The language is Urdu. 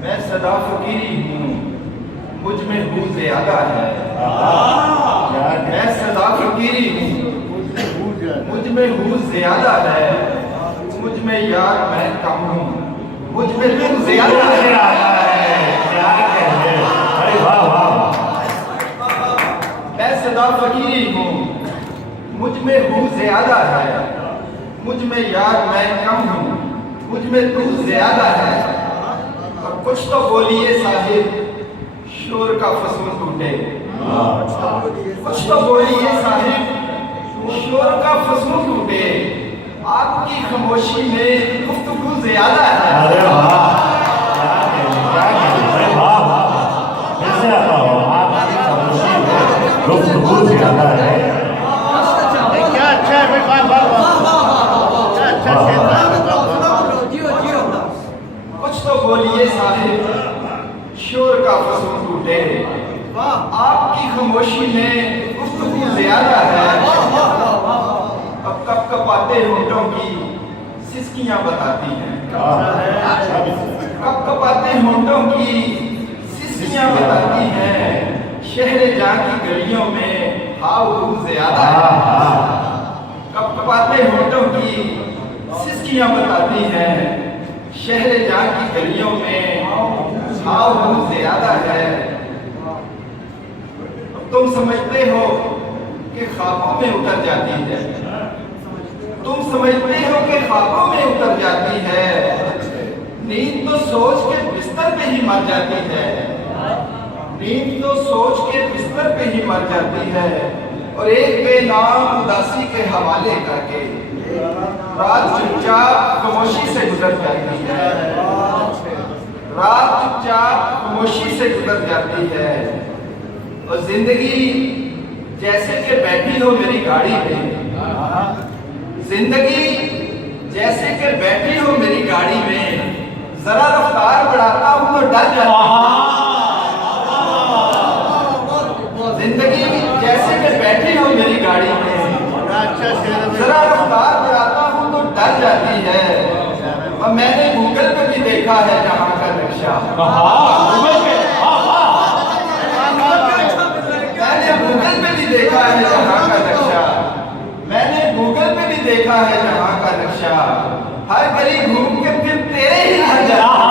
میں صدا فقیری ہوں، مجھ میں ہو زیادہ ہے۔ میں صدا فقیری ہوں، مجھ میں ہو زیادہ ہے، مجھ میں یار میں کم ہوں، مجھ میں تو زیادہ ہے۔ میں صدا فقیری ہوں، مجھ میں ہو زیادہ ہے، مجھ میں یار میں کم ہوں، مجھ میں تو زیادہ ہے۔ اور کچھ تو بولیے صاحب شور کا فصول ٹوٹے، کچھ تو بولیے صاحب شور کا فصول ٹوٹے، آپ کی خاموشی میں گفتگو زیادہ ہے۔ کچھ تو بولیے صاحب شور کا فصول ٹوٹے، آپ کی خاموشی میں گفتگو زیادہ ہے۔ اب کب کپاتے ہونٹوں کی سسکیاں بتاتی ہیں، کب کپاتے ہونٹوں کی سسکیاں بتاتی ہیں، شہر جاں کی گلیوں میں ہاؤ ہو زیادہ ہے۔ کب کپاتے ہونٹوں کی سسکیاں بتاتی ہیں، شہر جاں کی گلیوں میں ہاؤ ہو زیادہ ہے۔ تم سمجھتے ہو کہ خوابوں میں اتر جاتی ہے، تم سمجھتے ہو کہ خوابوں میں اتر جاتی ہے، نیند تو سوچ کے بستر پہ ہی مر جاتی ہے، نیند تو سوچ کے بستر پہ ہی مر جاتی ہے، اور ایک بے نام اداسی کے حوالے کر کے رات چپ چاپ خاموشی سے گزر جاتی ہے، رات چپ چاپ خاموشی سے گزر جاتی ہے۔ اور زندگی جیسے کہ بیٹھی ہو میری گاڑی میں، زندگی جیسے کہ بیٹھی ہو میری گاڑی میں، ذرا رفتار بڑھاتا ہوں تو ڈر جاتی ہوں۔ زندگی جیسے کہ بیٹھی ہو میری گاڑی میں، ذرا رفتار بڑھاتا ہوں تو ڈر جاتی ہے۔ اور میں نے گوگل پہ بھی دیکھا ہے جہاں کا نقشہ، دیکھا ہے جہاں کا نقشہ، میں نے گوگل پہ بھی دیکھا ہے جہاں کا نقشہ، ہر گلی گھوم کے پھر تیرے ہی گھر جاتا